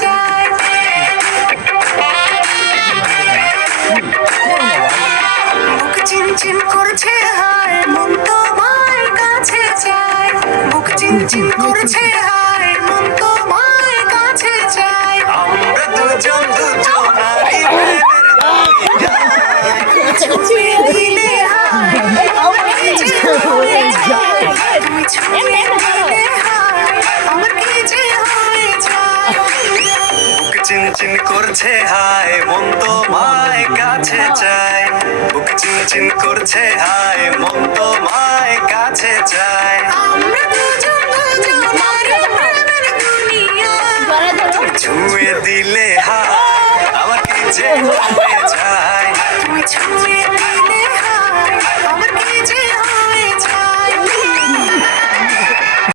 চায়। বুক চিনচিন করছে হায়, মন তোমার কাছে চায়। বুক চিনচিন করছে হায়, মন তোমার কাছে চায়। আমরা দুজন দুজনারই প্রেমের ছুঁয়ে দিলে হায়, আমার কি যে হয়ে যায়। তুমি ছুঁয়ে দিলে হায়, আমার কি যে হয়ে যায়। বুক চিনচিন করছে হায়, মন তোমায় কাছে চায়। বুক চিনচিন করছে হায়, মন তোমায় কাছে চায়। আমরা দুজন দুজনারই প্রেমের দুনিয়ায়। তুমি ছুঁয়ে দিলে হায়, আমার কি যে হয়ে যায়। তুমি ছুঁয়ে দিলে হায়,